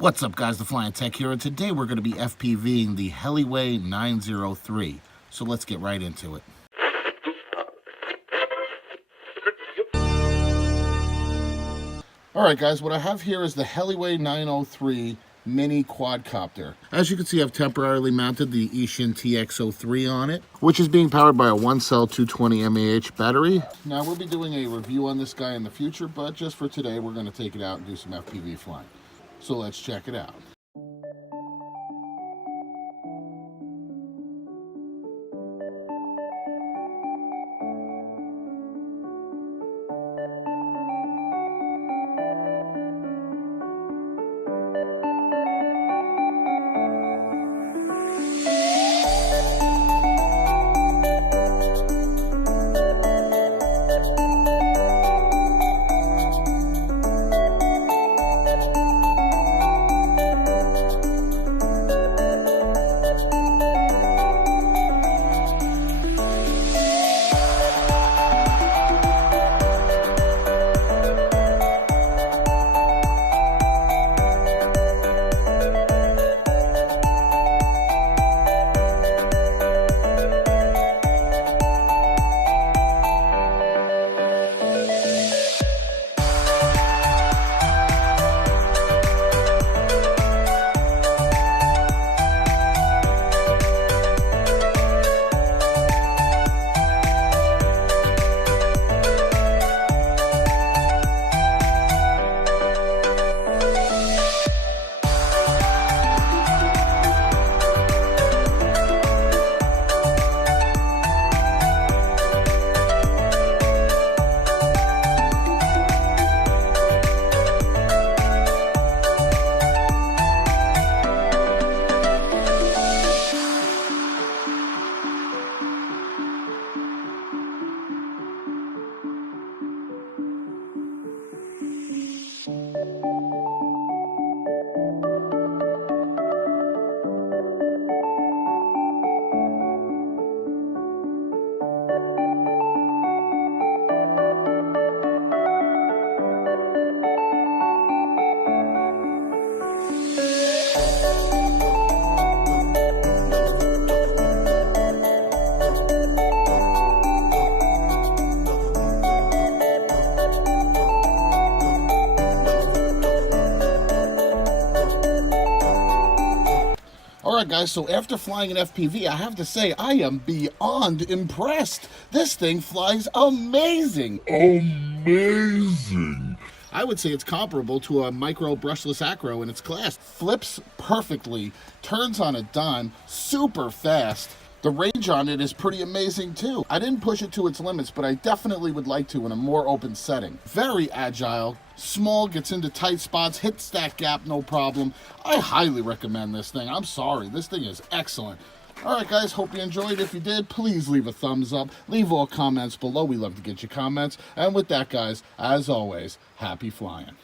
What's up, guys? The Flying Tech here, and today we're going to be FPVing the Heliway 903. So let's get right into it. Alright guys, what I have here is the Heliway 903 mini quadcopter. As you can see, I've temporarily mounted the Eachine TX03 on it, which is being powered by a 1-cell 220 mAh battery. Now we'll be doing a review on this guy in the future, but just for today we're going to take it out and do some FPV flying. So let's check it out. Alright guys, so after flying an FPV, I have to say I am beyond impressed. This thing flies amazing. Amazing. I would say it's comparable to a micro brushless acro in its class. Flips perfectly, turns on a dime, super fast. The range on it is pretty amazing too. I didn't push it to its limits, but I definitely would like to in a more open setting. Very agile, small, gets into tight spots, hits that gap no problem. I highly recommend this thing. I'm sorry, this thing is excellent. Alright guys, hope you enjoyed. If you did, please leave a thumbs up. Leave all comments below. We love to get your comments. And with that guys, as always, happy flying.